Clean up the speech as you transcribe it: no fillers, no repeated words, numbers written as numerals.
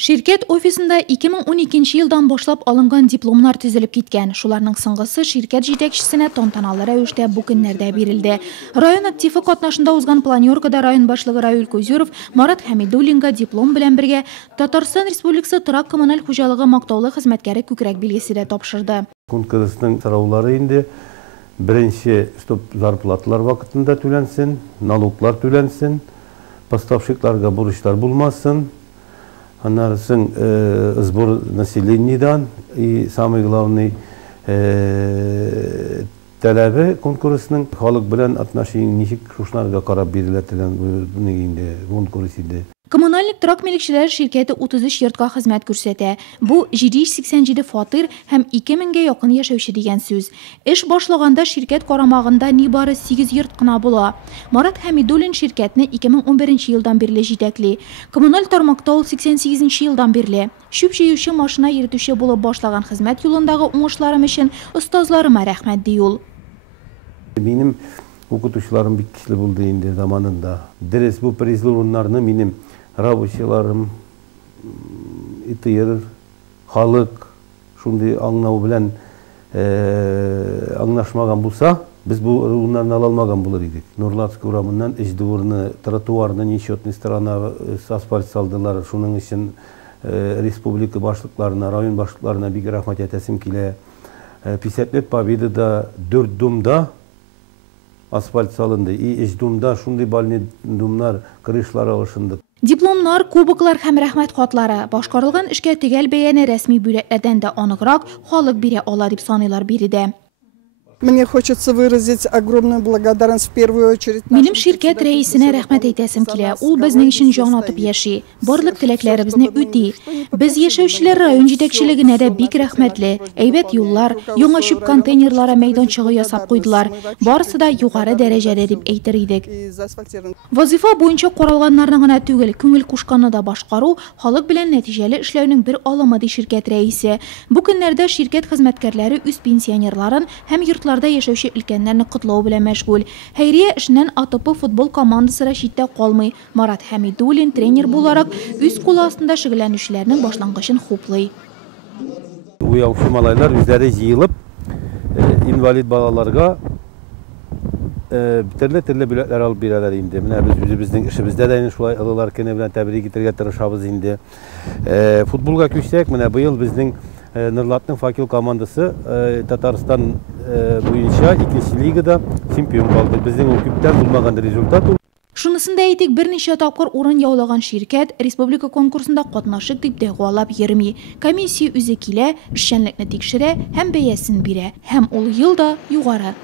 Şirket ofisinde 2012 yıldan başlap alıngan diplomlar tizilip gitken. Şularning sing'isi şirket yetakchisine tantanalı rәвештә bu günlerde berildi. Rayon aktifi qatnashында узган planyorkada rayon başlığı Raül Көзүров Марат Хәмидуллинга диплом белән бергә Татарстан Республикасы Торак коммуналь хуҗалыгы мактаулы хезмәткәре күкрәк билгесе дә тапшырды. Конкурсның сораулары инде birinci zarplatlar vakitinde tülensin, налоглар tülensin, поставщикларга бурычлар булмасын. Аннарсын сбор населениедан и самый главный талабы конкурсның халык белән отношение ничек шушыларга карап биреләтелгән бу инде конкурс иде. Коммунальник торак милекчеләре şirkәте 33 йортка хезмәт күрсәтә. Бу 787 фатир һәм 2000гә якын яшәүче дигән сүз. Эш башлаганда şirkәт карамагында нибары 8 йорт кына була. Марат Хәмидуллин şirkәтне 2011 елдан бирле җитәкли. Коммуналь тармакта ул 88 елдан бирле. Шүп җыючы машина йөртүче булып башлаган хезмәт юлындагы уңышларым өчен остазларыма рәхмәт ди ул. Минем укытучыларым бик көчле булды инде заманында. Дөрес бу призлы урыннарны минем рабочийларым итер халык шундый аңнау белән аңлашмаган булса, без бу урыннарны ала алмаган булыр идек. Нурлатск урамыннан Эждүрне, тротуарны нечетный сторона асфальт салдылар. Шуның өчен республика башлыкларына, район башлыкларына бик рәхмәт әйтәсем килә. 50 лет Победада 4 думда асфальт салынды. И Эждүмдә шундый бальный думнар крышлары алышынды. Дипломнар, кубоклар һәм рәхмәт хатлары башкарылган эшкә төгәл бәяне рәсми бүләкләрдән дә аныграк халык бирә ала дип саныйлар биредә. Мне хочется выразить огромную благодарность в первую очередь. Минем şirkәт рәисенә рәхмәт әйтәсем килә. Ул безнең өчен җан атып яши. Барлык теләкләребезне үти. Без яшәүчеләр район җитәкчелегенә дә бик рәхмәтле. Әйбәт юллар, яңа чүп контейнерлары мәйданчыгы ясап куйдылар. Барысы да югары дәрәҗәдә дип әйтер идек. Вазифа буенча каралганнарны гына түгел, күңел кушканны да башкару халык белән нәтиҗәле эшләүнең бер алымы ди şirkәт рәисе. Бу көннәрдә şirkәт хезмәткәрләре үз пенсионерларын һәм йортларда яшәүче өлкәннәрне котлау белән мәшгуль. Хәйрия эшеннән АТП футбол командасы читтә калмый. Марат Хәмидуллин тренер буларак үз кулы астында шөгыльләнүчеләрнең башлангычын хуплый. Уяучы малайлар үзләре җыелып, инвалид балаларга төрле бүләкләр алып бирәләр инде. Менә без үзебезнең эшебездә дә шулай алалар көне белән тәбрик итәргә тырышабыз инде. Футболга күчсәк, менә быел безнең Нурлатның факел командасы Татарстан буенча 2-нче лигада чемпион булды. Безнең ул күптән булмаган результат. Шунысын да әйтик, берничә тапкыр урын яулаган şirkәт республика конкурсында катнашык дип дәгъвалап йөрми. Комиссия үзе килә, эшчәнлекне тикшерә һәм бәясен бирә. Һәм ул елда югары.